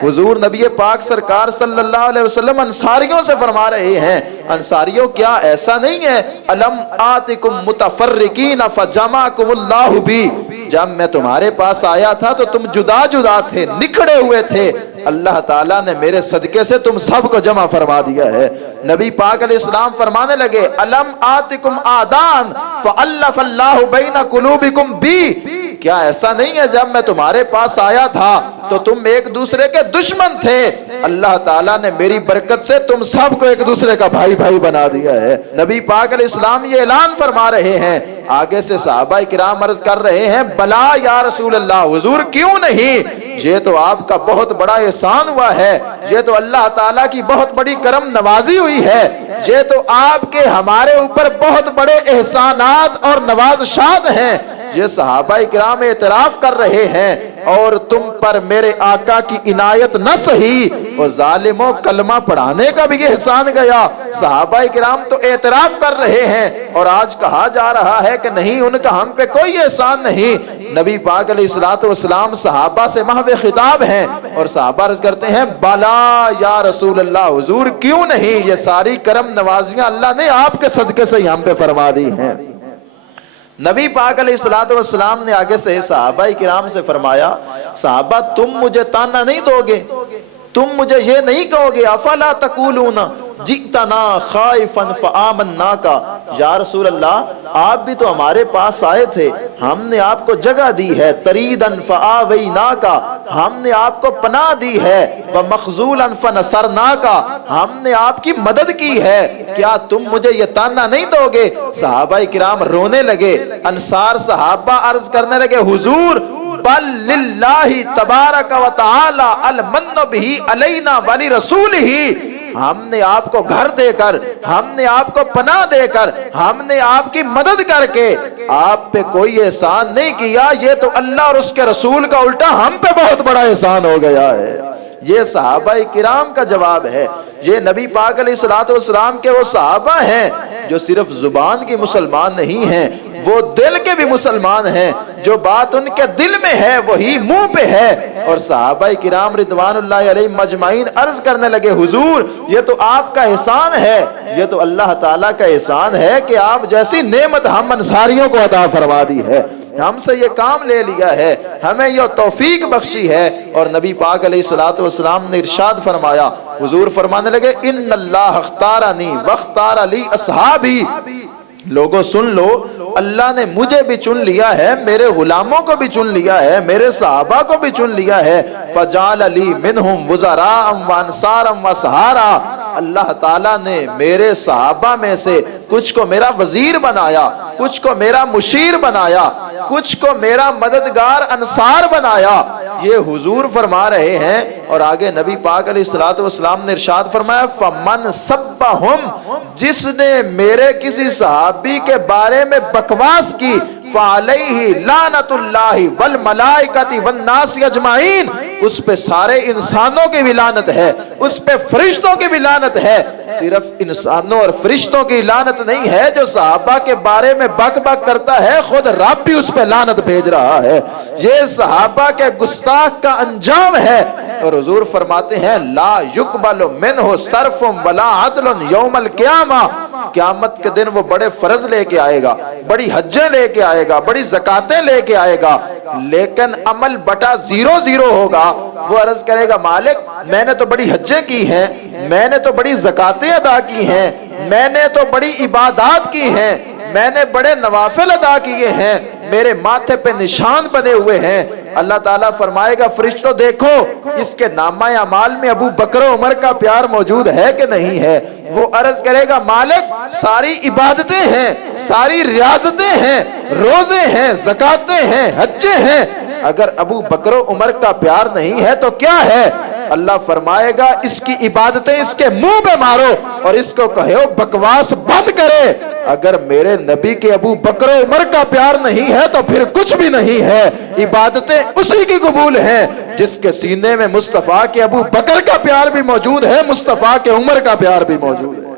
हुजूर नबी पाक सरकार सल्लल्लाहु अलैहि वसल्लम अंसारियों से फरमा रहे हैं, अंसारियों क्या ऐसा नहीं है, अलम आतिकुम मुतफर्रिकीन फजमाकुमुल्लाहु बी, जब मैं तुम्हारे पास आया था तो तुम जुदा जुदा थे, निखड़े हुए थे, अल्लाह ताला ने मेरे सदके से तुम सबको जमा फरमा दिया है। नबी पाक अलैहिस्सलाम फरमाने लगे, अलम आतिकुम आदान फअल्लफल्लाहु बैना कुलूबिकुम बी, क्या ऐसा नहीं है जब मैं तुम्हारे पास आया था तो तुम एक दूसरे के दुश्मन थे, अल्लाह ताला ने मेरी बरकत से तुम सबको एक दूसरे का भाई भाई बना दिया है। नबी पाक अलैहिस्सलाम ये ऐलान फरमा रहे हैं। आगे से सहाबा किराम अर्ज कर रहे हैं, बला या रसूल अल्लाह, हुजूर क्यों नहीं, ये तो आपका बहुत बड़ा एहसान हुआ है, ये तो अल्लाह ताला की बहुत बड़ी करम नवाजी हुई है, ये तो आपके हमारे ऊपर बहुत बड़े एहसानात और नवाज़शात हैं। ये सहाबा किराम एतराफ कर रहे हैं, और तुम पर मेरे आका की इनायत न सही और जालिमों कलमा पढ़ाने का भी एहसान गया। सहाबा किराम तो एतराफ कर रहे हैं और आज कहा जा रहा है कि नहीं, उनका हम पे कोई एहसान नहीं। नबी पाक अलैहिस्सलातु वस्सलाम सहाबा से महवे खिताब हैं और सहाबा अर्ज करते हैं, बला या रसूल अल्लाह, हुजूर क्यों नहीं, ये सारी करम नवाजियां अल्लाह ने आपके सदके से हम पे फरमा दी हैं। नबी पाक अलैहिस्सलातु वस्सलाम ने आगे से सहाबा किराम से फरमाया, सहाबा तुम मुझे ताना नहीं दोगे, तुम मुझे ये नहीं कहोगे, अफला तकूलूना जितना खाइफन फआमन्ना का, या रसूल अल्लाह आप भी तो हमारे पास आए थे, हमने आपको जगह दी है, तरीदन फआवैना का, हमने आपको पनाह दी है, व मखजूलन फनसरना का, हमने आपकी मदद की है, क्या तुम मुझे ये ताना नहीं दोगे। सहाबा किराम रोने लगे। अंसार सहाबा अर्ज करने लगे, हुजूर बल लिल्लाहि तबारक व तआला अल मन्न बिही अलैना वली रसूलिही, हमने आपको घर देकर, हमने आपको पनाह देकर, हमने आपकी मदद करके आप पे कोई एहसान नहीं किया, ये तो अल्लाह और उसके रसूल का उल्टा हम पे बहुत बड़ा एहसान हो गया है। ये सहाबा किराम का जवाब है। ये नबी पाक अलैहिस्सलातु वस्सलाम के वो सहाबा हैं जो सिर्फ जुबान के मुसलमान नहीं हैं, वो दिल के भी मुसलमान हैं। जो बात उनके दिल में है वही मुंह पे है। और सहाबा किराम रिदवानुल्लाहि अलैहिम मजमाइन अर्ज करने लगे, हुजूर ये तो आपका एहसान है, ये तो अल्लाह ताला का एहसान है कि आप जैसी नेमत हम अंसारियों को अता फरमा दी है, हमसे ये काम ले लिया है, हमें ये तौफीक बख्शी है। और नबी पाक अलैहिस्सलातु वस्सलाम ने इरशाद फरमाया, हुजूर फरमाने लगे, इन्नल्लाह अख्तारनी वख्तार ली अस्हाबी, लोगों सुन लो, अल्लाह ने मुझे भी चुन लिया है, मेरे गुलामों को भी चुन लिया है, मेरे सहाबा को भी चुन लिया है। फजाल अली मिनहुम वज़राअम व अंसारम व सहारा, अल्लाह ताला ने मेरे सहाबा में से कुछ को मेरा वजीर बनाया, कुछ को मेरा मुशीर बनाया, कुछ को मेरा मददगार अंसार बनाया। ये हुजूर फरमा रहे हैं। और आगे नबी पाक अलैहिस्सलातु वस्सलाम ने इरशाद फरमाया, फमन सब्बहुम, जिसने मेरे किसी सहाबी के बारे में बकवास की, फ़अलैहि लानतुल्लाहि वल मलाइकति वन नास अजमाइन, उस पे सारे इंसानों की भी लानत है, उस पे फरिश्तों की भी लानत है। सिर्फ इंसानों और फरिश्तों की लानत नहीं है, जो सहाबा के बारे में बक बक करता है खुद रब भी उस पे लानत भेज रहा है। ये सहाबा के गुस्ताख का अंजाम है। और हुजूर फरमाते हैं, ला युकबलु मिनहु सर्फुम वला अदलुन यौमल क़ियामा, क़यामत के दिन वो बड़े फर्ज लेके आएगा, बड़ी हज्जें लेके आएगा, बड़ी ज़कातें लेके आएगा, लेकिन अमल बटा 0-0 होगा। वो अर्ज करेगा, मालिक मैंने तो बड़ी हज्जें की हैं, मैंने तो बड़ी ज़कातें अदा की हैं, मैंने तो बड़ी इबादत की हैं, मैंने बड़े नवाफिल अदा किए हैं, मेरे माथे पे निशान बने हुए हैं। अल्लाह ताला फरमाएगा, फरिश्तों देखो इसके नामा अमाल में अबू बकर उमर का प्यार मौजूद है कि नहीं है। वो अर्ज करेगा, मालिक सारी इबादतें हैं, सारी रियाजतें हैं, रोजे हैं, ज़कातें हैं, हज्जें हैं, अगर अबू बकर उमर का प्यार नहीं है तो क्या है। अल्लाह फरमाएगा, इसकी इबादतें इसके मुंह पे मारो और इसको कहो बकवास बंद करे। अगर मेरे नबी के अबू बकर उमर का प्यार नहीं है तो फिर कुछ भी नहीं है। इबादतें उसी की कबूल हैं जिसके सीने में मुस्तफा के अबू बकर का प्यार भी मौजूद है, मुस्तफा के उमर का प्यार भी मौजूद है।